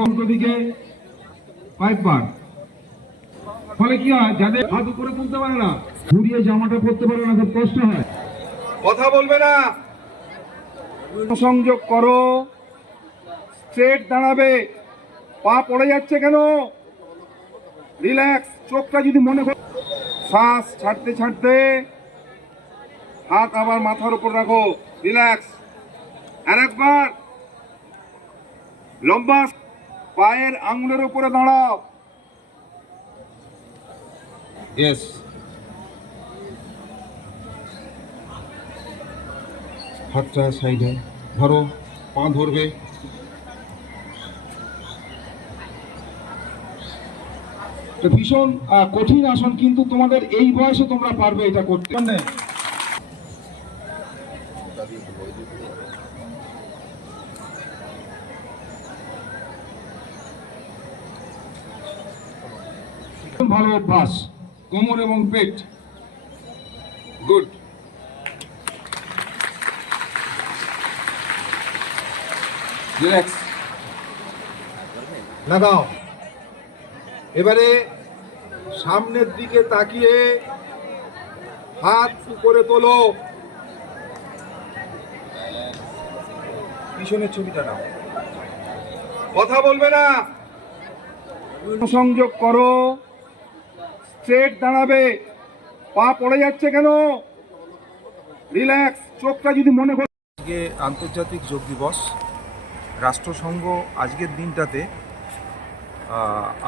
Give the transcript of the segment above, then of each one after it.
রাখো দিকে 5 বার। ফলে কি হয়, যাদের হাত উপরে তুলতে পারে না, ঘুরিয়ে জামাটা পরতে পারে না, খুব কষ্ট হয়। কথা বলবে না, সংযোগ করো, স্ট্রেট দাঁড়াবে। পা পড়ে যাচ্ছে কেন? রিল্যাক্স। চোখটা যদি মনে করো, শ্বাস ছাড়তে ছাড়তে হাত আবার মাথার উপর রাখো, রিল্যাক্স। আরেকবার লম্বা, পায়ের আঙুলের উপরে দাঁড়াও। ইয়েস। হাতটা সাইডে ধরো, পা ধরবে। ভীষণ কঠিন আসন, কিন্তু তোমাদের এই বয়সে তোমরা পারবে এটা করতে। ভালো অভ্যাস, কোমর এবং পেট। গুড। রিল্যাক্স। লাগাও। এবারে সামনের দিকে তাকিয়ে হাত উপরে তোলো। পিছনের ছবিটা নাও। কথা বলবে না, সংযোগ করো, স্ট্রেট দাঁড়াবে। পা পড়ে যাচ্ছে কেন? রিল্যাক্স। চোখটা যদি মনে করো। আজকে আন্তর্জাতিক যোগ দিবস। রাষ্ট্রসংঘ আজকের দিনটাতে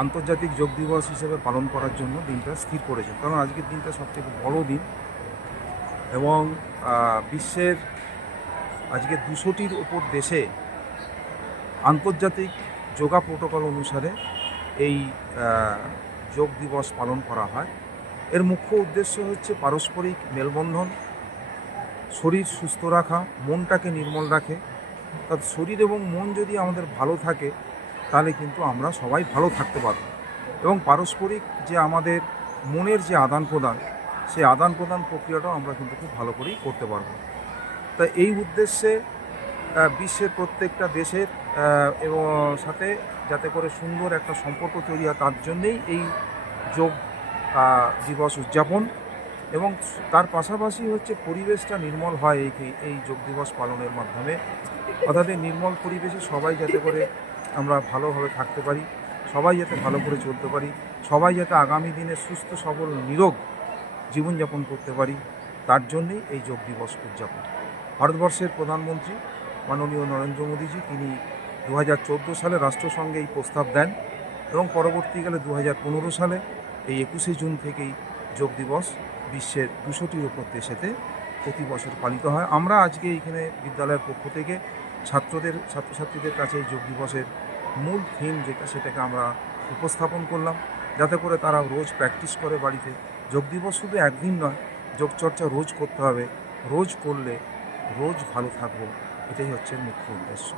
আন্তর্জাতিক যোগ দিবস হিসেবে পালন করার জন্য দিনটা স্থির করেছে, কারণ আজকের দিনটা সবথেকে বড় দিন এবং বিশ্বের আজকে 200টির ওপর দেশে আন্তর্জাতিক যোগা প্রোটোকল অনুসারে এই যোগ দিবস পালন করা হয়। এর মুখ্য উদ্দেশ্য হচ্ছে পারস্পরিক মেলবন্ধন, শরীর সুস্থ রাখা, মনটাকে নির্মল রাখে। অর্থাৎ শরীর এবং মন যদি আমাদের ভালো থাকে তাহলে কিন্তু আমরা সবাই ভালো থাকতে পারব এবং পারস্পরিক যে আমাদের মনের যে আদান প্রদান, সেই আদান প্রদান প্রক্রিয়াটাও আমরা কিন্তু খুব ভালো করেই করতে পারব। তাই এই উদ্দেশ্যে বিশ্বের প্রত্যেকটা দেশের এবং সাথে যাতে করে সুন্দর একটা সম্পর্ক তৈরি হয়, তার জন্যেই এই যোগ দিবস উদযাপন। এবং তার পাশাপাশি হচ্ছে পরিবেশটা নির্মল হয় এই যোগ দিবস পালনের মাধ্যমে। অর্থাৎ এই নির্মল পরিবেশে সবাই যাতে করে আমরা ভালোভাবে থাকতে পারি, সবাই যাতে ভালো করে চলতে পারি, সবাই যাতে আগামী দিনে সুস্থ সবল নিরোগ জীবনযাপন করতে পারি, তার জন্যেই এই যোগ দিবস উদযাপন। ভারতবর্ষের প্রধানমন্ত্রী মাননীয় নরেন্দ্র মোদীজি তিনি 2014 সালে রাষ্ট্রসংঘে এই প্রস্তাব দেন এবং পরবর্তীকালে 2015 সালে এই 21শে জুন থেকেই যোগ দিবস বিশ্বের 200টির ওপর দেশেতে প্রতি বছর পালিত হয়। আমরা আজকে এইখানে বিদ্যালয়ের পক্ষ থেকে ছাত্রছাত্রীদের কাছে এই যোগ দিবসের মূল থিম যেটা, সেটাকে আমরা উপস্থাপন করলাম, যাতে করে তারা রোজ প্র্যাকটিস করে বাড়িতে। যোগ দিবস শুধু একদিন নয়, যোগচর্চা রোজ করতে হবে। রোজ করলে রোজ ভালো থাকবো, এটাই হচ্ছে মুখ্য উদ্দেশ্য।